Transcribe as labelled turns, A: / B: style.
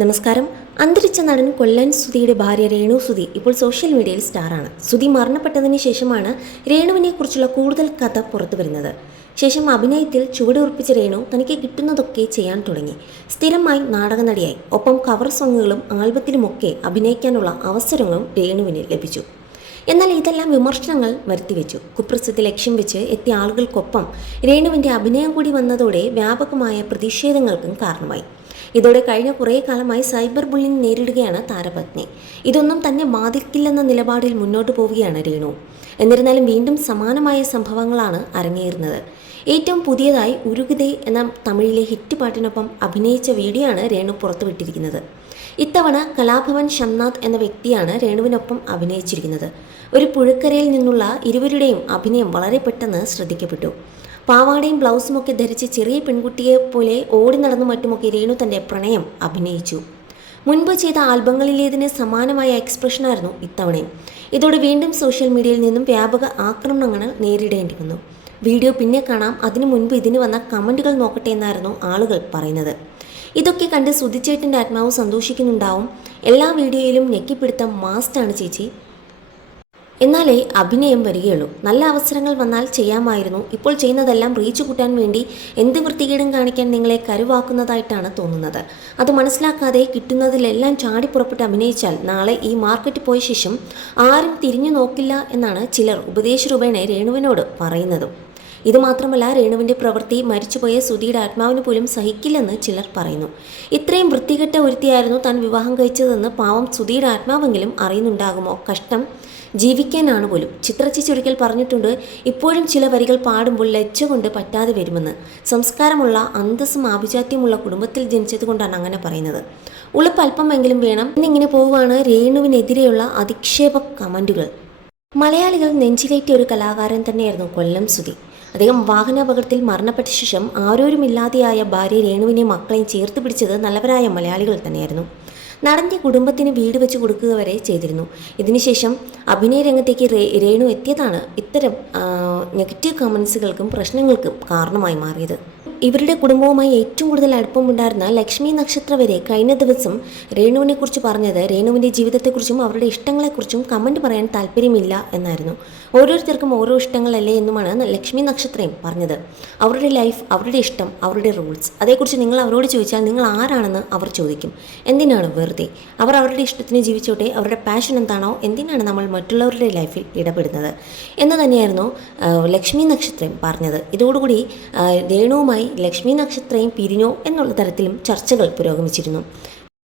A: നമസ്കാരം. അന്തരിച്ച നടൻ കൊല്ലൻ സുധിയുടെ ഭാര്യ രേണു സുധി ഇപ്പോൾ സോഷ്യൽ മീഡിയയിൽ സ്റ്റാറാണ്. സുധി മരണപ്പെട്ടതിന് ശേഷമാണ് രേണുവിനെ കുറിച്ചുള്ള കൂടുതൽ കഥ പുറത്തു വരുന്നത്. ശേഷം അഭിനയത്തിൽ ചുവടുറപ്പിച്ച രേണു തനിക്ക് കിട്ടുന്നതൊക്കെ ചെയ്യാൻ തുടങ്ങി. സ്ഥിരമായി നാടക നടിയായി ഒപ്പം കവർ സോങ്ങുകളും ആൽബത്തിലുമൊക്കെ അഭിനയിക്കാനുള്ള അവസരങ്ങളും രേണുവിന് ലഭിച്ചു. എന്നാൽ ഇതെല്ലാം വിമർശനങ്ങൾ വരുത്തിവെച്ചു. കുപ്രസിദ്ധി ലക്ഷ്യം വെച്ച് എത്തിയ ആളുകൾക്കൊപ്പം രേണുവിന്റെ അഭിനയം കൂടി വന്നതോടെ വ്യാപകമായ പ്രതിഷേധങ്ങൾക്കും കാരണമായി. ഇതോടെ കഴിഞ്ഞ കുറേ കാലമായി സൈബർ ബുള്ളിംഗ് നേരിടുകയാണ് താരപത്നി. ഇതൊന്നും തന്നെ ബാധിക്കില്ലെന്ന നിലപാടിൽ മുന്നോട്ട് പോവുകയാണ് രേണു. എന്നിരുന്നാലും വീണ്ടും സമാനമായ സംഭവങ്ങളാണ് അരങ്ങേറുന്നത്. ഏറ്റവും പുതിയതായി ഉരുകുതേ എന്ന തമിഴിലെ ഹിറ്റ് പാട്ടിനൊപ്പം അഭിനയിച്ച വീഡിയോ ആണ് രേണു പുറത്തുവിട്ടിരിക്കുന്നത്. ഇത്തവണ കലാഭവൻ ഷംനാഥ് എന്ന വ്യക്തിയാണ് രേണുവിനൊപ്പം അഭിനയിച്ചിരിക്കുന്നത്. ഒരു പുഴക്കരയിൽ നിന്നുള്ള ഇരുവരുടെയും അഭിനയം വളരെ പെട്ടെന്ന് ശ്രദ്ധിക്കപ്പെട്ടു. പാവാടയും ബ്ലൗസും ഒക്കെ ധരിച്ച് ചെറിയ പെൺകുട്ടിയെ പോലെ ഓടി നടന്നു മറ്റുമൊക്കെ രേണു തന്റെ പ്രണയം അഭിനയിച്ചു. മുൻപ് ചെയ്ത ആൽബങ്ങളിലേതിന് സമാനമായ എക്സ്പ്രഷനായിരുന്നു ഇത്തവണയും. ഇതോടെ വീണ്ടും സോഷ്യൽ മീഡിയയിൽ നിന്നും വ്യാപക ആക്രമണങ്ങൾ നേരിടേണ്ടി വന്നു. വീഡിയോ പിന്നെ കാണാം. അതിനു മുൻപ് ഇതിന് വന്ന കമന്റുകൾ നോക്കട്ടെ എന്നായിരുന്നു ആളുകൾ പറയുന്നത്. ഇതൊക്കെ കണ്ട് സുധിച്ചേട്ടന്റെ ആത്മാവ് സന്തോഷിക്കുന്നുണ്ടാവും. എല്ലാ വീഡിയോയിലും ഞെക്കിപ്പിടുത്ത മാസ്റ്റാണ് ചേച്ചി. എന്നാലേ അഭിനയം വരികയുള്ളൂ. നല്ല അവസരങ്ങൾ വന്നാൽ ചെയ്യാമായിരുന്നു. ഇപ്പോൾ ചെയ്യുന്നതെല്ലാം റീച്ച് കൂട്ടാൻ വേണ്ടി എന്ത് വൃത്തികേടും കാണിക്കാൻ നിങ്ങളെ കരുവാക്കുന്നതായിട്ടാണ് തോന്നുന്നത്. അത് മനസ്സിലാക്കാതെ കിട്ടുന്നതിലെല്ലാം ചാടി പുറപ്പെട്ട് അഭിനയിച്ചാൽ നാളെ ഈ മാർക്കറ്റിൽ പോയ ശേഷം ആരും തിരിഞ്ഞു നോക്കില്ല എന്നാണ് ചിലർ ഉപദേശരൂപേണ രേണുവിനോട് പറയുന്നതും. ഇതുമാത്രമല്ല രേണുവിന്റെ പ്രവൃത്തി മരിച്ചുപോയ സുധിയുടെ ആത്മാവിന് പോലും സഹിക്കില്ലെന്ന് ചിലർ പറയുന്നു. ഇത്രയും വൃത്തികെട്ട ഒരുത്തിയായിരുന്നു താൻ വിവാഹം കഴിച്ചതെന്ന് പാവം സുധിയുടെ ആത്മാവെങ്കിലും അറിയുന്നുണ്ടാകുമോ? കഷ്ടം ജീവിക്കാനാണ് പോലും. ചിത്രച്ചിച്ചൊരിക്കൽ പറഞ്ഞിട്ടുണ്ട് ഇപ്പോഴും ചില വരികൾ പാടുമ്പോൾ ലജ്ജ കൊണ്ട് പറ്റാതെ വരുമെന്ന്. സംസ്കാരമുള്ള അന്തസ്സും ആഭിജാത്യമുള്ള കുടുംബത്തിൽ ജനിച്ചതുകൊണ്ടാണ് അങ്ങനെ പറയുന്നത്. ഉളുപ്പ് അല്പമെങ്കിലും വേണം. എന്നിങ്ങനെ പോവുകയാണ് രേണുവിനെതിരെയുള്ള അധിക്ഷേപ കമന്റുകൾ മലയാളികൾ നെഞ്ചിലേറ്റിയ ഒരു കലാകാരൻ തന്നെയായിരുന്നു കൊല്ലം സുധി. അദ്ദേഹം വാഹനാപകടത്തിൽ മരണപ്പെട്ട ശേഷം ആരോരുമില്ലാതെയായ ഭാര്യ രേണുവിനെയും മക്കളെയും ചേർത്ത് പിടിച്ചത് നല്ലവരായ മലയാളികൾ തന്നെയായിരുന്നു. നടന്റെ കുടുംബത്തിന് വീട് വെച്ച് കൊടുക്കുക വരെ ചെയ്തിരുന്നു. ഇതിനുശേഷം അഭിനയ രംഗത്തേക്ക് രേണു എത്തിയതാണ് ഇത്തരം നെഗറ്റീവ് കമൻസുകൾക്കും പ്രശ്നങ്ങൾക്കും കാരണമായി മാറിയത്. ഇവരുടെ കുടുംബവുമായി ഏറ്റവും കൂടുതൽ അടുപ്പമുണ്ടായിരുന്ന ലക്ഷ്മി നക്ഷത്ര വരെ കഴിഞ്ഞ ദിവസം രേണുവിനെ കുറിച്ച് പറഞ്ഞത് രേണുവിന്റെ ജീവിതത്തെക്കുറിച്ചും അവരുടെ ഇഷ്ടങ്ങളെക്കുറിച്ചും കമന്റ് പറയാൻ താല്പര്യമില്ല എന്നായിരുന്നു. ഓരോരുത്തർക്കും ഓരോ ഇഷ്ടങ്ങളല്ലേ എന്നുമാണ് ലക്ഷ്മി നക്ഷത്രയും പറഞ്ഞത്. അവരുടെ ലൈഫ് അവരുടെ ഇഷ്ടം അവരുടെ റൂൾസ്. അതേക്കുറിച്ച് നിങ്ങൾ അവരോട് ചോദിച്ചാൽ നിങ്ങൾ ആരാണെന്ന് അവർ ചോദിക്കും. എന്തിനാണ് വെറുതെ? അവർ അവരുടെ ഇഷ്ടത്തിന് ജീവിച്ചോട്ടെ അവരുടെ പാഷൻ എന്താണോ എന്തിനാണ് നമ്മൾ മറ്റുള്ളവരുടെ ലൈഫിൽ ഇടപെടുന്നത്? എന്ന് തന്നെയായിരുന്നു ലക്ഷ്മി നക്ഷത്രം പറഞ്ഞത്. ഇതോടുകൂടി രേണുവുമായി ലക്ഷ്മി നക്ഷത്രയും പിരിഞ്ഞോ എന്നുള്ള തരത്തിലും ചർച്ചകൾ പുരോഗമിച്ചിരുന്നു.